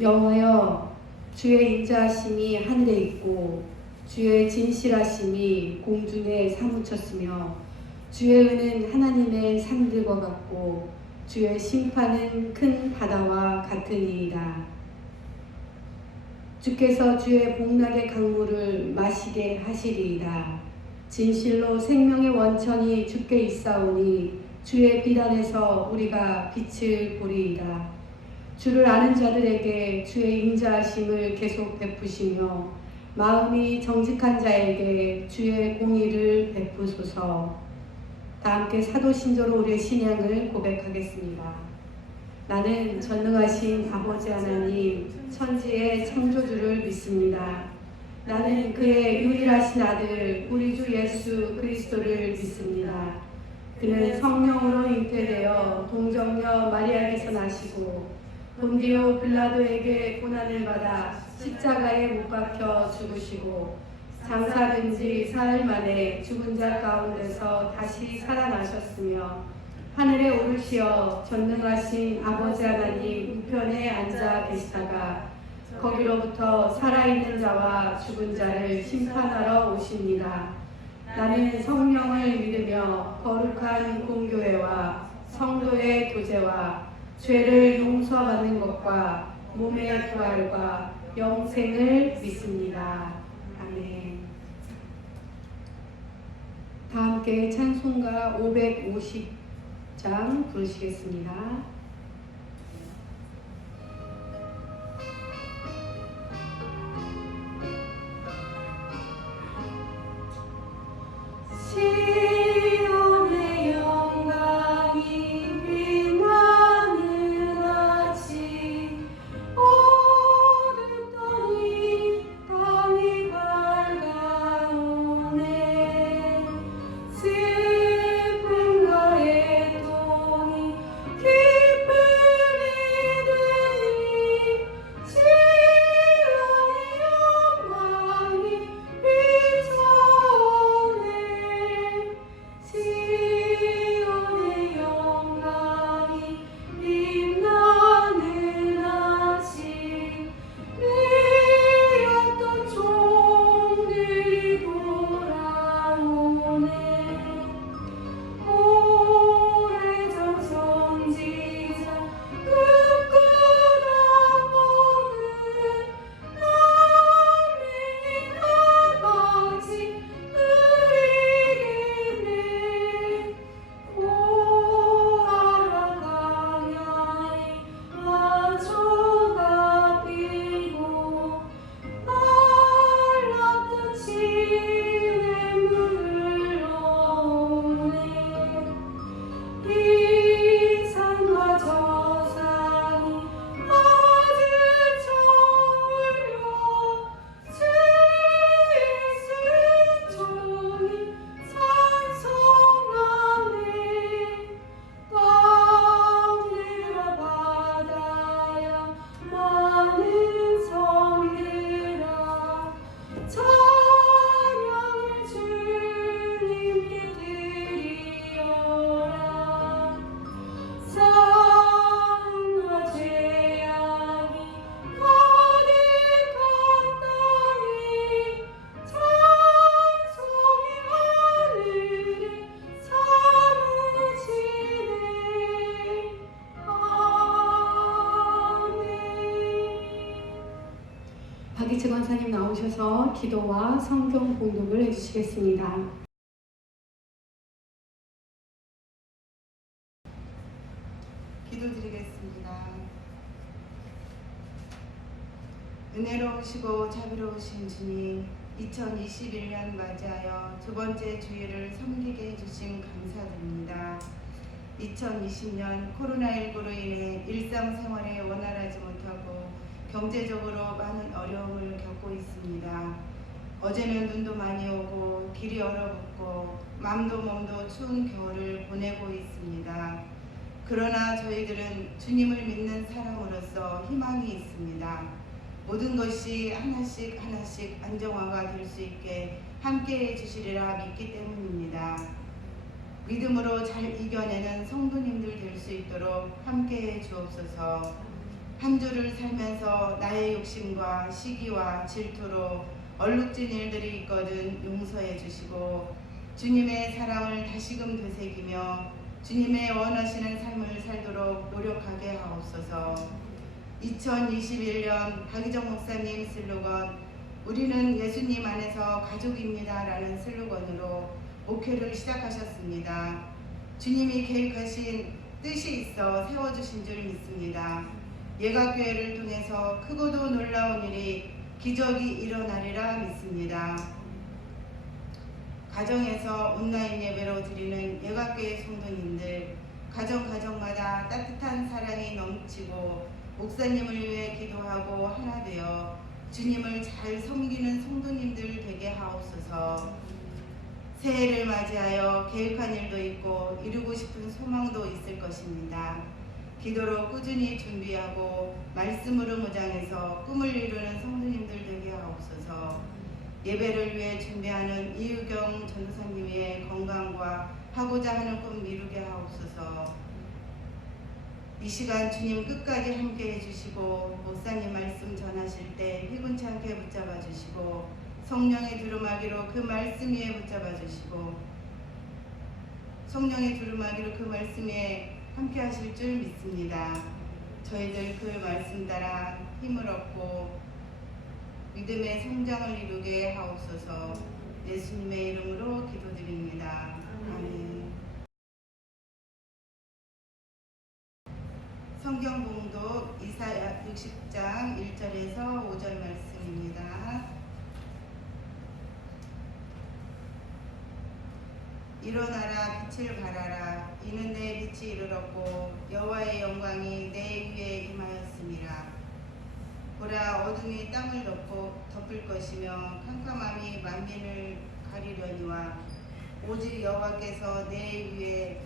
여호와여, 주의 인자하심이 하늘에 있고 주의 진실하심이 공중에 사무쳤으며 주의 은은 하나님의 산들과 같고 주의 심판은 큰 바다와 같으니이다. 주께서 주의 복락의 강물을 마시게 하시리이다. 진실로 생명의 원천이 주께 있사오니 주의 비단에서 우리가 빛을 보리이다. 주를 아는 자들에게 주의 인자하심을 계속 베푸시며 마음이 정직한 자에게 주의 공의를 베푸소서. 다 함께 사도신조로 우리의 신앙을 고백하겠습니다. 나는 전능하신 아버지 하나님 천지의 창조주를 믿습니다. 나는 그의 유일하신 아들 우리 주 예수 그리스도를 믿습니다. 그는 성령으로 잉태되어 동정녀 마리아에게서 나시고 본디오 빌라도에게 고난을 받아 십자가에 못 박혀 죽으시고 장사된 지 사흘 만에 죽은 자 가운데서 다시 살아나셨으며 하늘에 오르시어 전능하신 아버지 하나님 우편에 앉아 계시다가 거기로부터 살아있는 자와 죽은 자를 심판하러 오십니다. 나는 성령을 믿으며 거룩한 공교회와 성도의 교제와 죄를 용서받는 것과 몸의 부활과 영생을 믿습니다. 아멘. 다 함께 찬송가 550장 부르시겠습니다. 박이채 권사님 나오셔서 기도와 성경 봉독을 해주시겠습니다. 기도드리겠습니다. 은혜로우시고 자비로우신 주님, 2021년 맞이하여 두 번째 주일을 섬기게 해주신 감사드립니다. 2020년 코로나19로 인해 일상생활에 원활하지 못하고 경제적으로 많은 어려움을 겪고 있습니다. 어제는 눈도 많이 오고 길이 얼어붙고 맘도 몸도 추운 겨울을 보내고 있습니다. 그러나 저희들은 주님을 믿는 사람으로서 희망이 있습니다. 모든 것이 하나씩 하나씩 안정화가 될 수 있게 함께해 주시리라 믿기 때문입니다. 믿음으로 잘 이겨내는 성도님들 될 수 있도록 함께해 주옵소서. 한 주를 살면서 나의 욕심과 시기와 질투로 얼룩진 일들이 있거든 용서해 주시고 주님의 사랑을 다시금 되새기며 주님의 원하시는 삶을 살도록 노력하게 하옵소서. 2021년 박희정 목사님 슬로건 우리는 예수님 안에서 가족입니다 라는 슬로건으로 목회를 시작하셨습니다. 주님이 계획하신 뜻이 있어 세워주신 줄 믿습니다. 예가교회를 통해서 크고도 놀라운 일이 기적이 일어나리라 믿습니다. 가정에서 온라인 예배로 드리는 예가교회 성도님들 가정마다 따뜻한 사랑이 넘치고 목사님을 위해 기도하고 하나 되어 주님을 잘 섬기는 성도님들 되게 하옵소서. 새해를 맞이하여 계획한 일도 있고 이루고 싶은 소망도 있을 것입니다. 기도로 꾸준히 준비하고 말씀으로 무장해서 꿈을 이루는 성도님들 되게 하옵소서. 예배를 위해 준비하는 이유경 전도사님의 건강과 하고자 하는 꿈 이루게 하옵소서. 이 시간 주님 끝까지 함께 해주시고 목사님 말씀 전하실 때 피곤치 않게 붙잡아 주시고 성령의 두루마기로 그 말씀 위에 붙잡아 주시고 성령의 두루마기로 그 말씀 위에 함께 하실 줄 믿습니다. 저희들 그 말씀 따라 힘을 얻고 믿음의 성장을 이루게 하옵소서. 예수님의 이름으로 기도드립니다. 아멘. 성경 봉독 이사야 60장 1절에서 5절 말씀입니다. 일어나라 빛을 발하라 이는 내 빛이 이르렀고 여호와의 영광이 내 위에 임하였음이라. 보라 어둠이 땅을 덮을 것이며 캄캄함이 만민을 가리려니와 오직 여호와께서 내 위에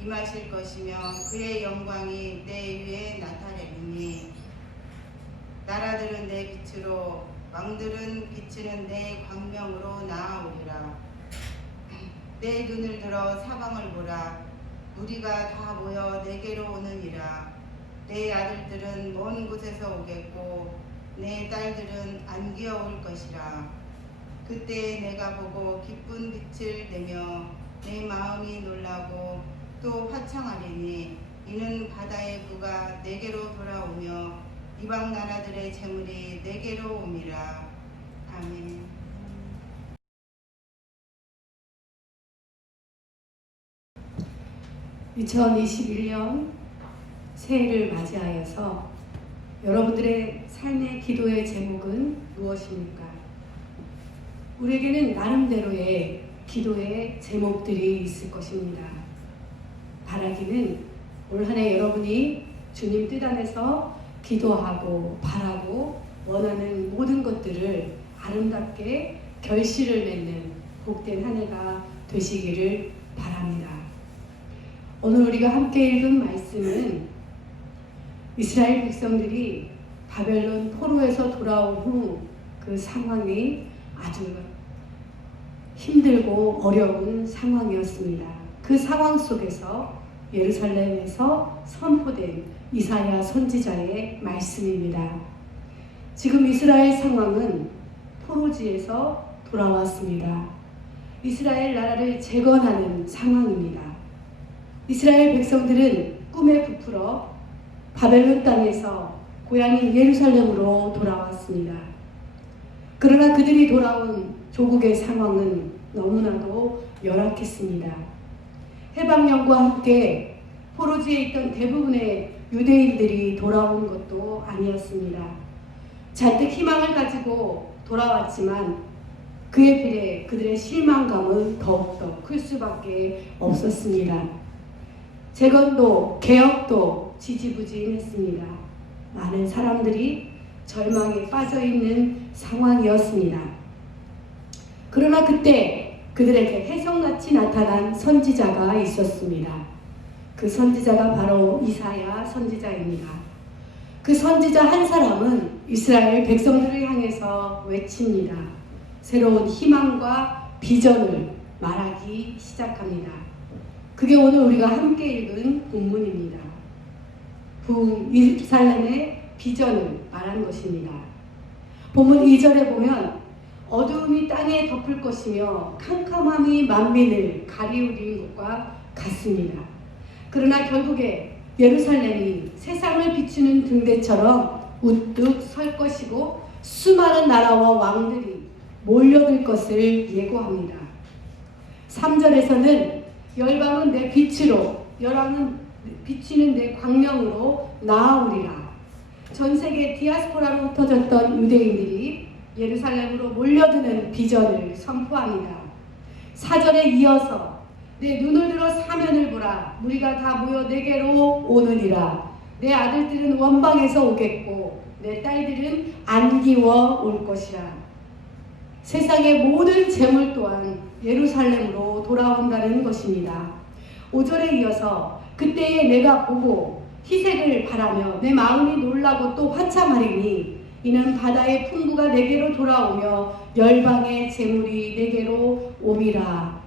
임하실 것이며 그의 영광이 내 위에 나타내리니 나라들은 내 빛으로 왕들은 비치는 내 광명으로 나아오리라. 내 눈을 들어 사방을 보라. 무리가 다 모여 내게로 오느니라. 내 아들들은 먼 곳에서 오겠고 내 딸들은 안기어 올 것이라. 그때 내가 보고 기쁜 빛을 내며 내 마음이 놀라고 또 화창하리니 이는 바다의 부가 내게로 돌아오며 이방 나라들의 재물이 내게로 옴이라. 아멘. (2021년) 새해를 맞이하여서 여러분들의 삶의 기도의 제목은 무엇입니까? 우리에게는 나름대로의 기도의 제목들이 있을 것입니다. 바라기는 올 한 해 여러분이 주님 뜻 안에서 기도하고 바라고 원하는 모든 것들을 아름답게 결실을 맺는 복된 한 해가 되시기를 바랍니다. 오늘 우리가 함께 읽은 말씀은 이스라엘 백성들이 바벨론 포로에서 돌아온 후 그 상황이 아주 힘들고 어려운 상황이었습니다. 그 상황 속에서 예루살렘에서 선포된 이사야 선지자의 말씀입니다. 지금 이스라엘 상황은 포로지에서 돌아왔습니다. 이스라엘 나라를 재건하는 상황입니다. 이스라엘 백성들은 꿈에 부풀어 바벨론 땅에서 고향인 예루살렘으로 돌아왔습니다. 그러나 그들이 돌아온 조국의 상황은 너무나도 열악했습니다. 해방령과 함께 포로지에 있던 대부분의 유대인들이 돌아온 것도 아니었습니다. 잔뜩 희망을 가지고 돌아왔지만 그에 비해 그들의 실망감은 더욱더 클 수밖에 없었습니다. 재건도 개혁도 지지부진했습니다. 많은 사람들이 절망에 빠져있는 상황이었습니다. 그러나 그때 그들에게 혜성같이 나타난 선지자가 있었습니다. 그 선지자가 바로 이사야 선지자입니다. 그 선지자 한 사람은 이스라엘 백성들을 향해서 외칩니다. 새로운 희망과 비전을 말하기 시작합니다. 그게 오늘 우리가 함께 읽은 본문입니다. 북예루살렘의 비전을 말하는 것입니다. 본문 2절에 보면 어두움이 땅에 덮을 것이며 캄캄함이 만민을 가리우리는 것과 같습니다. 그러나 결국에 예루살렘이 세상을 비추는 등대처럼 우뚝 설 것이고 수많은 나라와 왕들이 몰려들 것을 예고합니다. 3절에서는 열방은 내 빛으로, 열왕은 비치는 내 광명으로 나아오리라. 전 세계 디아스포라로 흩어졌던 유대인들이 예루살렘으로 몰려드는 비전을 선포합니다. 4절에 이어서 내 눈을 들어 사면을 보라. 무리가 다 모여 내게로 오느니라. 내 아들들은 원방에서 오겠고 내 딸들은 안기워 올 것이라. 세상의 모든 재물 또한 예루살렘으로 돌아온다는 것입니다. 5절에 이어서 그때에 내가 보고 희색을 바라며 내 마음이 놀라고 또 화참하리니 이는 바다의 풍부가 내게로 돌아오며 열방의 재물이 내게로 옴이라.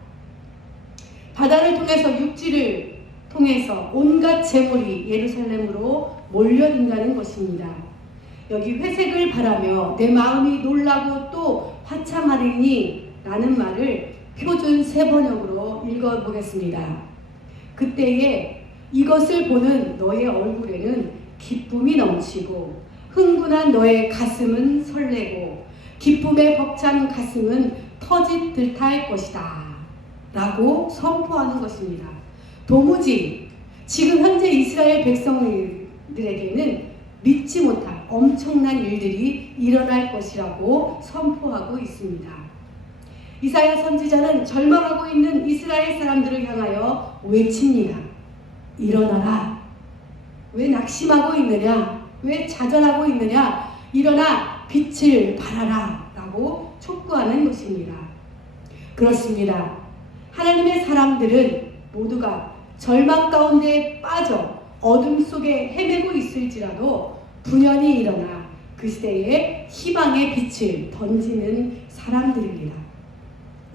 바다를 통해서 육지를 통해서 온갖 재물이 예루살렘으로 몰려든다는 것입니다. 여기 회색을 바라며 내 마음이 놀라고 또 화참하리니 라는 말을 표준 세번역으로 읽어보겠습니다. 그때에 이것을 보는 너의 얼굴에는 기쁨이 넘치고 흥분한 너의 가슴은 설레고 기쁨에 벅찬 가슴은 터짓 듯할 것이다 라고 선포하는 것입니다. 도무지 지금 현재 이스라엘 백성들에게는 믿지 못할 엄청난 일들이 일어날 것이라고 선포하고 있습니다. 이사야 선지자는 절망하고 있는 이스라엘 사람들을 향하여 외칩니다. 일어나라. 왜 낙심하고 있느냐? 왜 좌절하고 있느냐? 일어나 빛을 발하라 라고 촉구하는 것입니다. 그렇습니다. 하나님의 사람들은 모두가 절망 가운데 빠져 어둠 속에 헤매고 있을지라도 분연히 일어나 그 시대에 희망의 빛을 던지는 사람들입니다.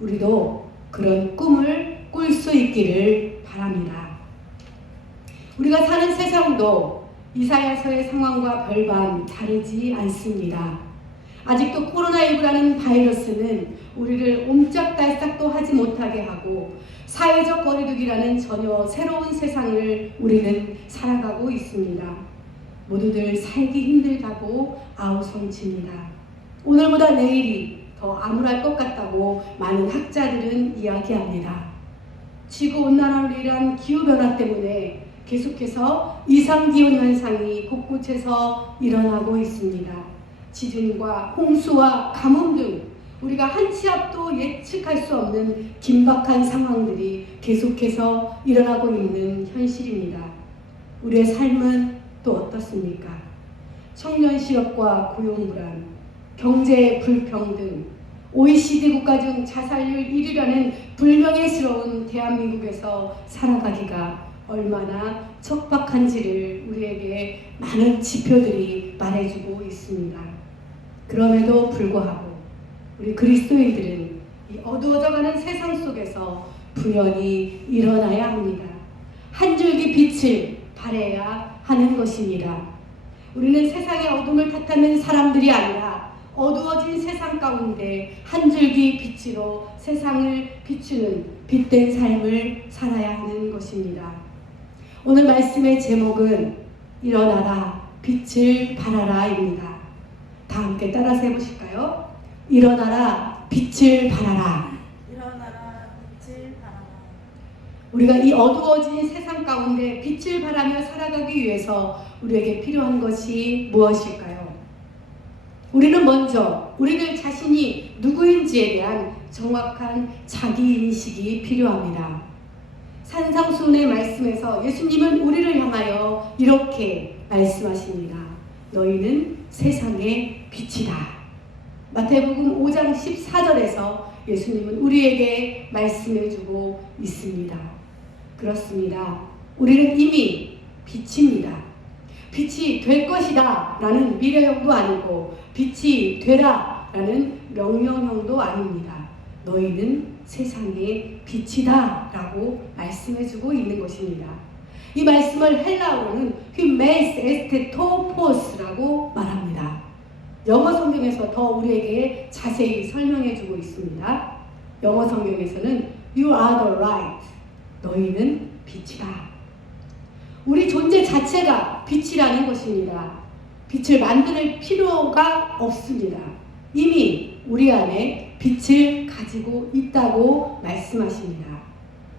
우리도 그런 꿈을 꿀 수 있기를 바랍니다. 우리가 사는 세상도 이사야서의 상황과 별반 다르지 않습니다. 아직도 코로나19라는 바이러스는 우리를 옴짝달싹도 하지 못하게 하고 사회적 거리두기라는 전혀 새로운 세상을 우리는 살아가고 있습니다. 모두들 살기 힘들다고 아우성칩니다. 오늘보다 내일이 더 암울할 것 같다고 많은 학자들은 이야기합니다. 지구온난화로 인한 기후변화 때문에 계속해서 이상기온 현상이 곳곳에서 일어나고 있습니다. 지진과 홍수와 가뭄 등 우리가 한 치 앞도 예측할 수 없는 긴박한 상황들이 계속해서 일어나고 있는 현실입니다. 우리의 삶은 또 어떻습니까? 청년 실업과 고용불안, 경제 불평등, OECD 국가 중 자살률 1위라는 불명예스러운 대한민국에서 살아가기가 얼마나 척박한지를 우리에게 많은 지표들이 말해주고 있습니다. 그럼에도 불구하고 우리 그리스도인들은 이 어두워져가는 세상 속에서 분연히 일어나야 합니다. 한 줄기 빛을 발해야 하는 것입니다. 우리는 세상의 어둠을 탓하는 사람들이 아니라 어두워진 세상 가운데 한 줄기 빛으로 세상을 비추는 빛된 삶을 살아야 하는 것입니다. 오늘 말씀의 제목은 일어나라 빛을 발하라입니다. 다 함께 따라서 해보실까요? 일어나라 빛을 발하라. 일어나라 빛을 발하라. 우리가 이 어두워진 세상 가운데 빛을 발하며 살아가기 위해서 우리에게 필요한 것이 무엇일까요? 우리는 먼저 우리들 자신이 누구인지에 대한 정확한 자기인식이 필요합니다. 산상수훈의 말씀에서 예수님은 우리를 향하여 이렇게 말씀하십니다. 너희는 세상의 빛이다. 마태복음 5장 14절에서 예수님은 우리에게 말씀해주고 있습니다. 그렇습니다. 우리는 이미 빛입니다. 빛이 될 것이다 라는 미래형도 아니고 빛이 되라 라는 명령형도 아닙니다. 너희는 세상의 빛이다 라고 말씀해주고 있는 것입니다. 이 말씀을 헬라어로는 휴메스 에스테토포스라고 말합니다. 영어 성경에서 더 우리에게 자세히 설명해 주고 있습니다. 영어 성경에서는 You are the light. 너희는 빛이다. 우리 존재 자체가 빛이라는 것입니다. 빛을 만들 필요가 없습니다. 이미 우리 안에 빛을 가지고 있다고 말씀하십니다.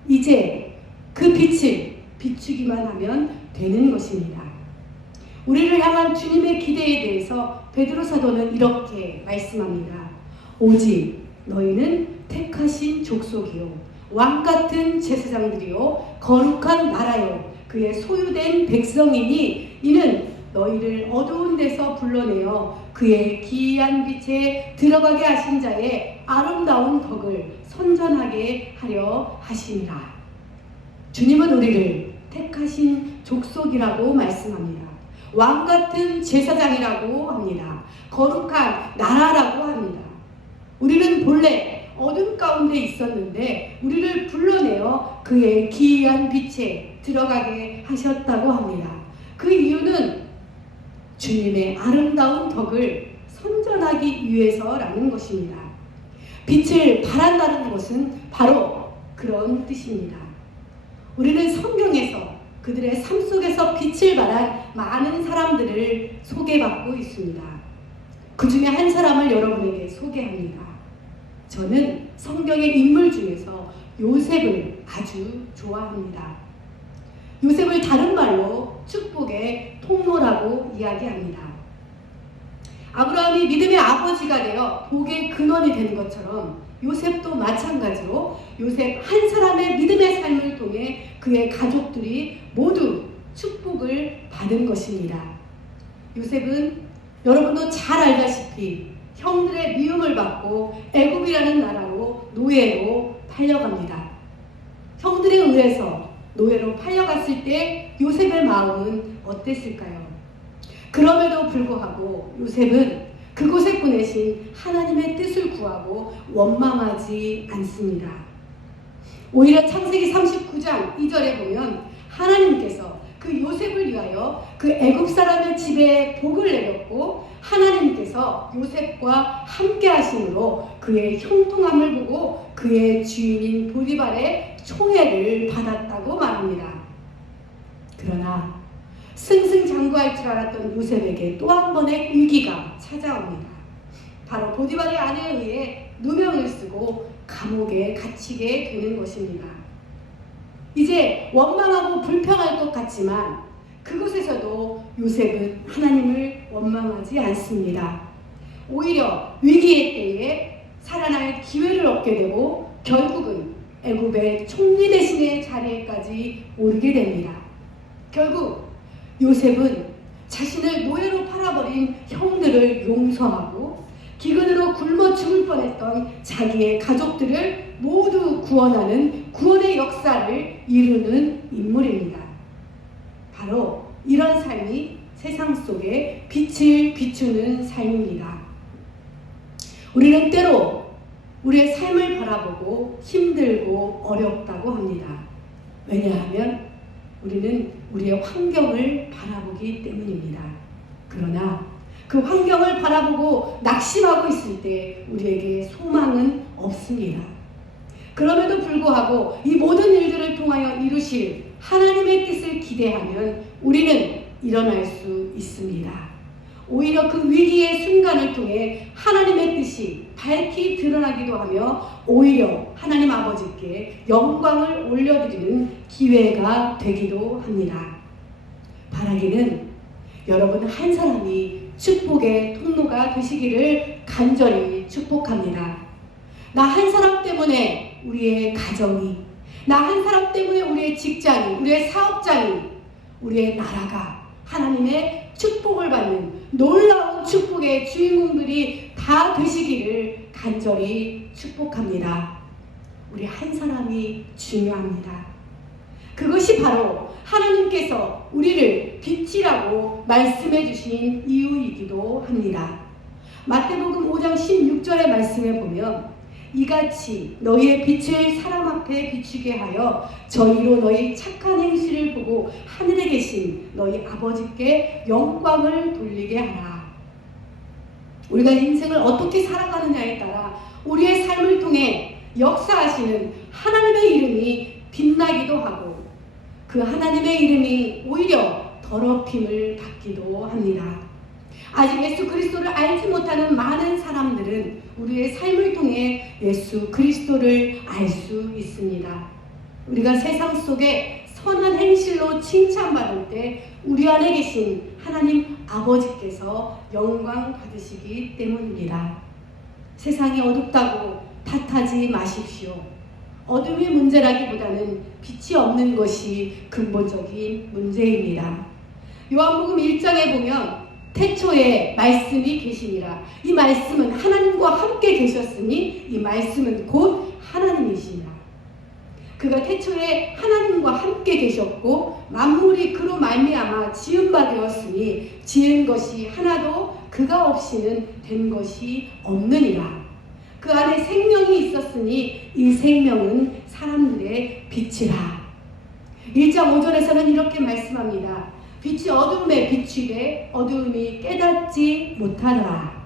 이제 그 빛을 비추기만 하면 되는 것입니다. 우리를 향한 주님의 기대에 대해서 베드로 사도는 이렇게 말씀합니다. 오직 너희는 택하신 족속이요 왕같은 제사장들이요 거룩한 나라요 그의 소유된 백성이니 이는 너희를 어두운 데서 불러내어 그의 기이한 빛에 들어가게 하신 자의 아름다운 덕을 선전하게 하려 하시니라. 주님은 우리를 택하신 족속이라고 말씀합니다. 왕같은 제사장이라고 합니다. 거룩한 나라라고 합니다. 우리는 본래 어둠 가운데 있었는데 우리를 불러내어 그의 기이한 빛에 들어가게 하셨다고 합니다. 그 이유는 주님의 아름다운 덕을 선전하기 위해서라는 것입니다. 빛을 발한다는 것은 바로 그런 뜻입니다. 우리는 성경에서 그들의 삶 속에서 빛을 발한 많은 사람들을 소개받고 있습니다. 그 중에 한 사람을 여러분에게 소개합니다. 저는 성경의 인물 중에서 요셉을 아주 좋아합니다. 요셉을 다른 말로 축복의 통로라고 이야기합니다. 아브라함이 믿음의 아버지가 되어 복의 근원이 된 것처럼 요셉도 마찬가지로 요셉 한 사람의 믿음의 삶을 통해 그의 가족들이 모두 축복을 받은 것입니다. 요셉은 여러분도 잘 알다시피 형들의 미움을 받고 애굽이라는 나라로 노예로 팔려갑니다. 형들에 의해서 노예로 팔려갔을 때 요셉의 마음은 어땠을까요? 그럼에도 불구하고 요셉은 그곳에 보내신 하나님의 뜻을 구하고 원망하지 않습니다. 오히려 창세기 39장 2절에 보면 하나님께서 그 요셉을 위하여 그 애굽 사람의 집에 복을 내렸고 하나님께서 요셉과 함께 하심으로 그의 형통함을 보고 그의 주인인 보디발의 총애를 받았다고 말합니다. 그러나 승승장구할 줄 알았던 요셉에게 또 한 번의 위기가 찾아옵니다. 바로 보디발의 아내에 의해 누명을 쓰고 감옥에 갇히게 되는 것입니다. 이제 원망하고 불평할 것 같지만 그곳에서도 요셉은 하나님을 원망하지 않습니다. 오히려 위기의 때에 살아날 기회를 얻게 되고 결국은 애굽의 총리 대신의 자리에까지 오르게 됩니다. 결국 요셉은 자신을 노예로 팔아버린 형들을 용서하고 기근으로 굶어 죽을 뻔했던 자기의 가족들을 모두 구원하는 구원의 역사를 이루는 인물입니다. 바로 이런 삶이 세상 속에 빛을 비추는 삶입니다. 우리는 때로 우리의 삶을 바라보고 힘들고 어렵다고 합니다. 왜냐하면 우리는 우리의 환경을 바라보기 때문입니다. 그러나 그 환경을 바라보고 낙심하고 있을 때 우리에게 소망은 없습니다. 그럼에도 불구하고 이 모든 일들을 통하여 이루실 하나님의 뜻을 기대하면 우리는 일어날 수 있습니다. 오히려 그 위기의 순간을 통해 하나님의 뜻이 밝히 드러나기도 하며 오히려 하나님 아버지께 영광을 올려드리는 기회가 되기도 합니다. 바라기는 여러분 한 사람이 축복의 통로가 되시기를 간절히 축복합니다. 나 한 사람 때문에 우리의 가정이, 나 한 사람 때문에 우리의 직장이, 우리의 사업장이, 우리의 나라가 하나님의 축복을 받는 놀라운 축복의 주인공들이 다 되시기를 간절히 축복합니다. 우리 한 사람이 중요합니다. 그것이 바로 하나님께서 우리를 빛이라고 말씀해 주신 이유이기도 합니다. 마태복음 5장 16절의 말씀에 보면 이같이 너희의 빛을 사람 앞에 비추게 하여 저희로 너희 착한 행실을 보고 하늘에 계신 너희 아버지께 영광을 돌리게 하라. 우리가 인생을 어떻게 살아가느냐에 따라 우리의 삶을 통해 역사하시는 하나님의 이름이 빛나기도 하고 그 하나님의 이름이 오히려 더럽힘을 받기도 합니다. 아직 예수 그리스도를 알지 못하는 많은 사람들은 우리의 삶을 통해 예수 그리스도를 알 수 있습니다. 우리가 세상 속에 선한 행실로 칭찬받을 때 우리 안에 계신 하나님 아버지께서 영광 받으시기 때문입니다. 세상이 어둡다고 탓하지 마십시오. 어둠이 문제라기보다는 빛이 없는 것이 근본적인 문제입니다. 요한복음 1장에 보면 태초에 말씀이 계시니라. 이 말씀은 하나님과 함께 계셨으니 이 말씀은 곧 하나님이시니라. 그가 태초에 하나님과 함께 계셨고 만물이 그로 말미암아 지은 바 되었으니 지은 것이 하나도 그가 없이는 된 것이 없느니라. 그 안에 생명이 있었으니 이 생명은 사람들의 빛이라. 1장 5절에서는 이렇게 말씀합니다. 빛이 어둠에 비추되 어두움이 깨닫지 못하더라.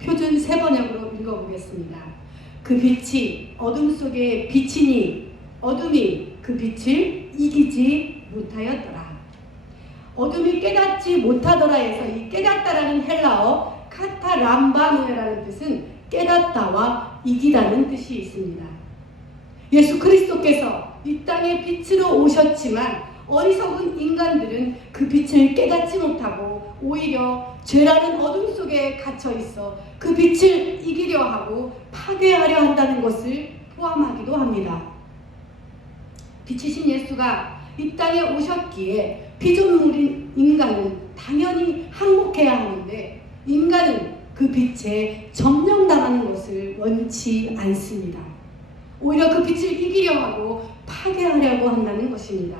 표준 세번역으로 읽어보겠습니다. 그 빛이 어둠 속에 비치니 어둠이 그 빛을 이기지 못하였더라. 어둠이 깨닫지 못하더라에서 이 깨닫다라는 헬라어 카타람바노에라는 뜻은 깨닫다와 이기다는 뜻이 있습니다. 예수 그리스도께서 이 땅에 빛으로 오셨지만 어리석은 인간들은 그 빛을 깨닫지 못하고 오히려 죄라는 어둠 속에 갇혀 있어 그 빛을 이기려 하고 파괴하려 한다는 것을 포함하기도 합니다. 빛이신 예수가 이 땅에 오셨기에 피조물인 인간은 당연히 항복해야 하는데 인간은 그 빛에 점령당하는 것을 원치 않습니다. 오히려 그 빛을 이기려 하고 파괴하려고 한다는 것입니다.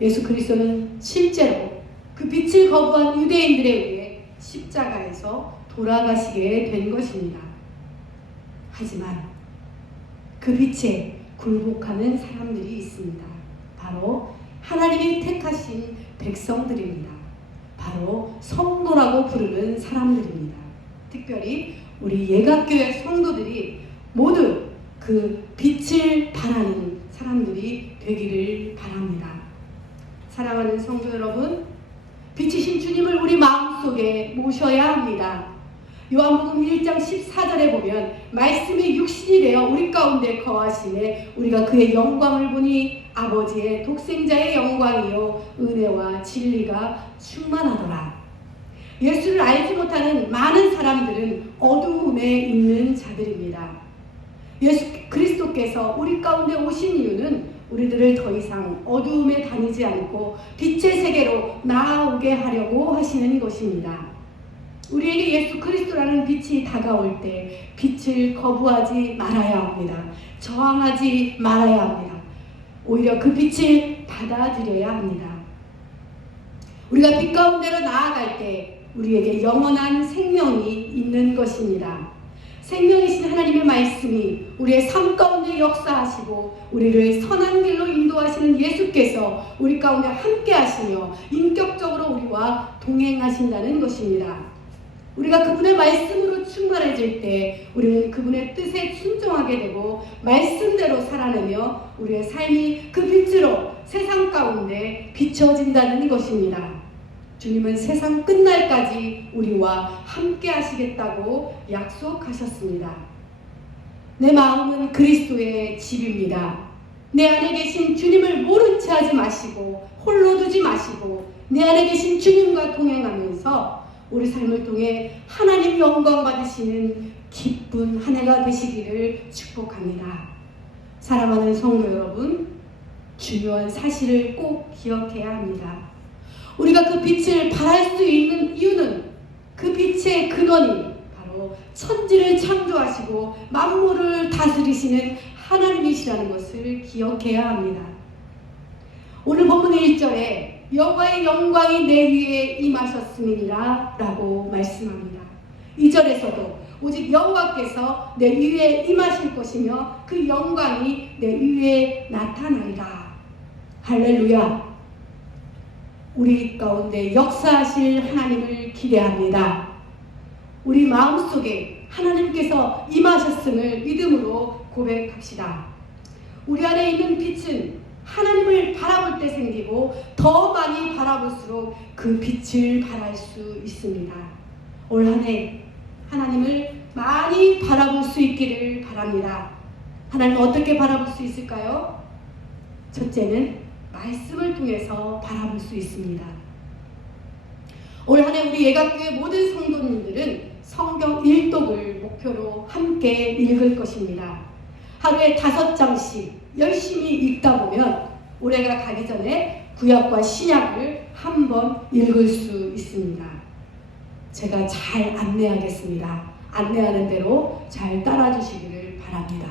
예수 그리스도는 실제로 그 빛을 거부한 유대인들에 의해 십자가에서 돌아가시게 된 것입니다. 하지만 그 빛에 굴복하는 사람들이 있습니다. 바로 하나님이 택하신 백성들입니다. 바로 성도라고 부르는 사람들입니다. 특별히 우리 예각교회 성도들이 모두 그 빛을 바라는 사람들이 되기를 바랍니다. 사랑하는 성도 여러분, 빛이신 주님을 우리 마음속에 모셔야 합니다. 요한복음 1장 14절에 보면 말씀이 육신이 되어 우리 가운데 거하시네 우리가 그의 영광을 보니 아버지의 독생자의 영광이요 은혜와 진리가 충만하더라. 예수를 알지 못하는 많은 사람들은 어두움에 있는 자들입니다. 예수 그리스도께서 우리 가운데 오신 이유는 우리들을 더 이상 어두움에 다니지 않고 빛의 세계로 나아오게 하려고 하시는 것입니다. 우리에게 예수 그리스도라는 빛이 다가올 때 빛을 거부하지 말아야 합니다. 저항하지 말아야 합니다. 오히려 그 빛을 받아들여야 합니다. 우리가 빛 가운데로 나아갈 때 우리에게 영원한 생명이 있는 것입니다. 생명이신 하나님의 말씀이 우리의 삶 가운데 역사하시고 우리를 선한 길로 인도하시는 예수께서 우리 가운데 함께 하시며 인격적으로 우리와 동행하신다는 것입니다. 우리가 그분의 말씀으로 충만해질 때 우리는 그분의 뜻에 순종하게 되고 말씀대로 살아내며 우리의 삶이 그 빛으로 세상 가운데 비춰진다는 것입니다. 주님은 세상 끝날까지 우리와 함께 하시겠다고 약속하셨습니다. 내 마음은 그리스도의 집입니다. 내 안에 계신 주님을 모른 채 하지 마시고 홀로 두지 마시고 내 안에 계신 주님과 동행하면서 우리 삶을 통해 하나님 영광 받으시는 기쁜 한 해가 되시기를 축복합니다. 사랑하는 성도 여러분, 중요한 사실을 꼭 기억해야 합니다. 우리가 그 빛을 발할 수 있는 이유는 그 빛의 근원이 바로 천지를 창조하시고 만물을 다스리시는 하나님이시라는 것을 기억해야 합니다. 오늘 본문 1절에 여호와의 영광이 내 위에 임하셨음이니라 라고 말씀합니다. 2절에서도 오직 여호와께서 내 위에 임하실 것이며 그 영광이 내 위에 나타나리라. 할렐루야. 우리 가운데 역사하실 하나님을 기대합니다. 우리 마음속에 하나님께서 임하셨음을 믿음으로 고백합시다. 우리 안에 있는 빛은 하나님을 바라볼 때 생기고 더 많이 바라볼수록 그 빛을 발할 수 있습니다. 올 한 해 하나님을 많이 바라볼 수 있기를 바랍니다. 하나님 어떻게 바라볼 수 있을까요? 첫째는 말씀을 통해서 바라볼 수 있습니다. 올 한 해 우리 예각교회 모든 성도님들은 성경 일독을 목표로 함께 읽을 것입니다. 하루에 5장씩 열심히 읽다 보면 올해가 가기 전에 구약과 신약을 한번 읽을 수 있습니다. 제가 잘 안내하겠습니다. 안내하는 대로 잘 따라주시기를 바랍니다.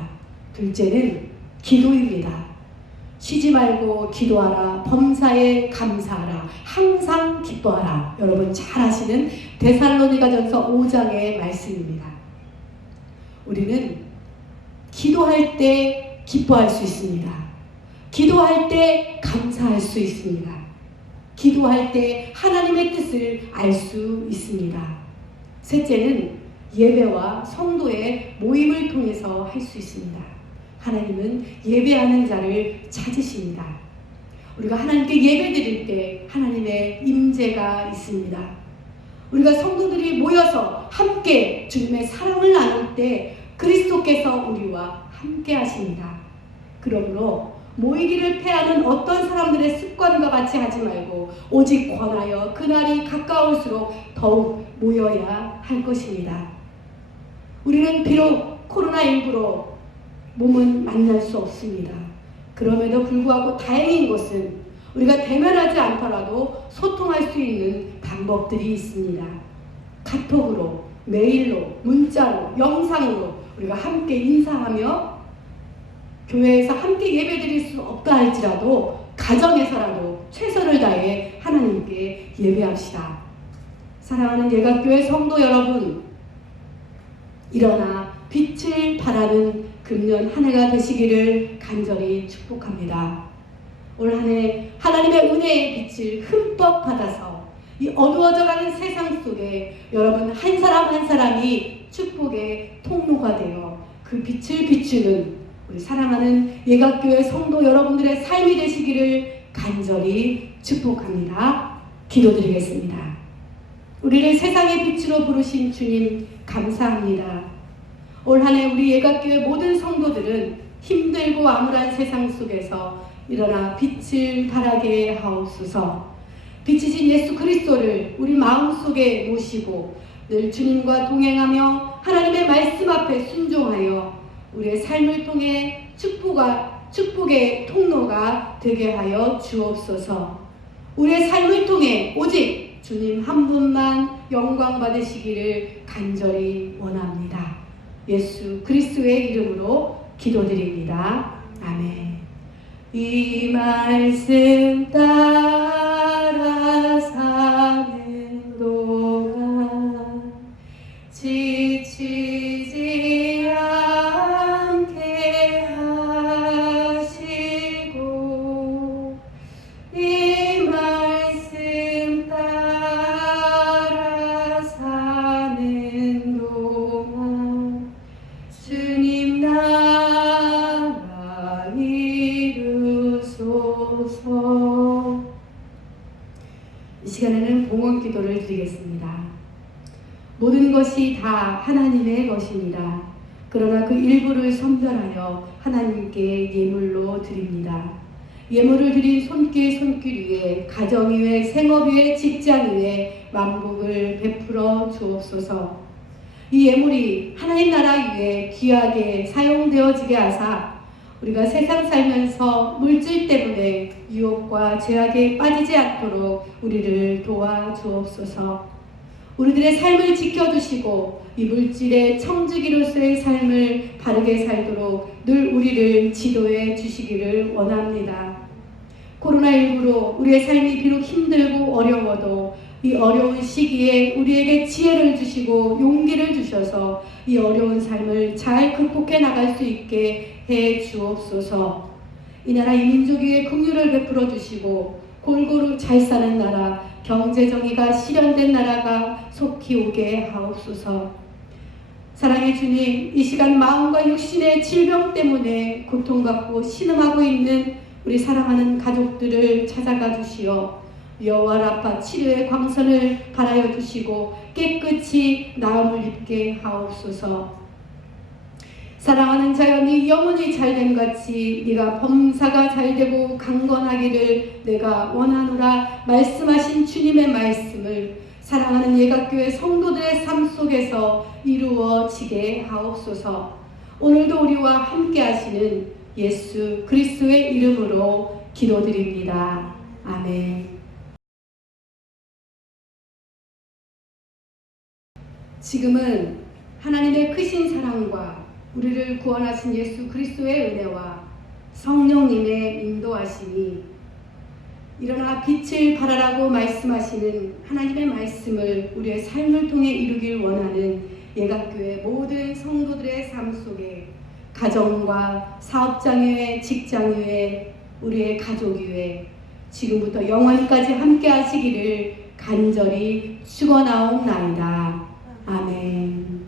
둘째는 기도입니다. 쉬지 말고 기도하라. 범사에 감사하라. 항상 기뻐하라. 여러분 잘 아시는 데살로니가전서 5장의 말씀입니다. 우리는 기도할 때 기뻐할 수 있습니다. 기도할 때 감사할 수 있습니다. 기도할 때 하나님의 뜻을 알 수 있습니다. 셋째는 예배와 성도의 모임을 통해서 할 수 있습니다. 하나님은 예배하는 자를 찾으십니다. 우리가 하나님께 예배 드릴 때 하나님의 임재가 있습니다. 우리가 성도들이 모여서 함께 주님의 사랑을 나눌 때 그리스도께서 우리와 함께 하십니다. 그러므로 모이기를 패하는 어떤 사람들의 습관과 같이 하지 말고 오직 권하여 그날이 가까울수록 더욱 모여야 할 것입니다. 우리는 비록 코로나19로 몸은 만날 수 없습니다. 그럼에도 불구하고 다행인 것은 우리가 대면하지 않더라도 소통할 수 있는 방법들이 있습니다. 카톡으로, 메일로, 문자로, 영상으로 우리가 함께 인사하며 교회에서 함께 예배드릴 수 없다 할지라도 가정에서라도 최선을 다해 하나님께 예배합시다. 사랑하는 예각교회 성도 여러분, 일어나 빛을 발하는 금년 한 해가 되시기를 간절히 축복합니다. 올 한 해 하나님의 은혜의 빛을 흠뻑 받아서 이 어두워져가는 세상 속에 여러분 한 사람 한 사람이 축복의 통로가 되어 그 빛을 비추는 우리 사랑하는 예각교회 성도 여러분들의 삶이 되시기를 간절히 축복합니다. 기도드리겠습니다. 우리를 세상의 빛으로 부르신 주님 감사합니다. 올 한 해 우리 예각교회 모든 성도들은 힘들고 암울한 세상 속에서 일어나 빛을 발하게 하옵소서. 빛이신 예수 그리스도를 우리 마음속에 모시고 늘 주님과 동행하며 하나님의 말씀 앞에 순종하여 우리의 삶을 통해 축복의 통로가 되게 하여 주옵소서. 우리의 삶을 통해 오직 주님 한 분만 영광 받으시기를 간절히 원합니다. 예수 그리스도의 이름으로 기도드립니다. 아멘. 이 말씀 따라 사는 동안 지치지 않게 하시고 이 말씀 따라 사는 동안 주님 나라 이루소서. 이 시간에는 봉헌 기도를 드리겠습니다. 모든 것이 다 하나님의 것입니다. 그러나 그 일부를 선별하여 하나님께 예물로 드립니다. 예물을 드린 손길 위에 가정 위에 생업 위에 직장 위에 만복을 베풀어 주옵소서. 이 예물이 하나님 나라 위에 귀하게 사용되어지게 하사 우리가 세상 살면서 물질 때문에 유혹과 죄악에 빠지지 않도록 우리를 도와주옵소서. 우리들의 삶을 지켜주시고 이 물질의 청지기로서의 삶을 바르게 살도록 늘 우리를 지도해 주시기를 원합니다. 코로나19로 우리의 삶이 비록 힘들고 어려워도 이 어려운 시기에 우리에게 지혜를 주시고 용기를 주셔서 이 어려운 삶을 잘 극복해 나갈 수 있게 해 주옵소서. 이 나라 이 민족 위에 긍휼을 베풀어 주시고 골고루 잘 사는 나라, 경제 정의가 실현된 나라가 속히 오게 하옵소서. 사랑의 주님, 이 시간 마음과 육신의 질병 때문에 고통받고 신음하고 있는 우리 사랑하는 가족들을 찾아가 주시어 여호와 라파 치료의 광선을 발하여 주시고 깨끗이 나음을 입게 하옵소서. 사랑하는 자연이 영혼이 잘됨 같이 네가 범사가 잘되고 강건하기를 내가 원하노라 말씀하신 주님의 말씀을 사랑하는 예각교회 성도들의 삶 속에서 이루어지게 하옵소서. 오늘도 우리와 함께 하시는 예수 그리스도의 이름으로 기도드립니다. 아멘. 지금은 하나님의 크신 사랑과 우리를 구원하신 예수 그리스도의 은혜와 성령님의 인도하심이 일어나 빛을 발하라고 말씀하시는 하나님의 말씀을 우리의 삶을 통해 이루길 원하는 예각교회 모든 성도들의 삶 속에 가정과 사업장위에 직장위에 우리의 가족위에 지금부터 영원까지 함께 하시기를 간절히 축원하옵나이다. 아멘.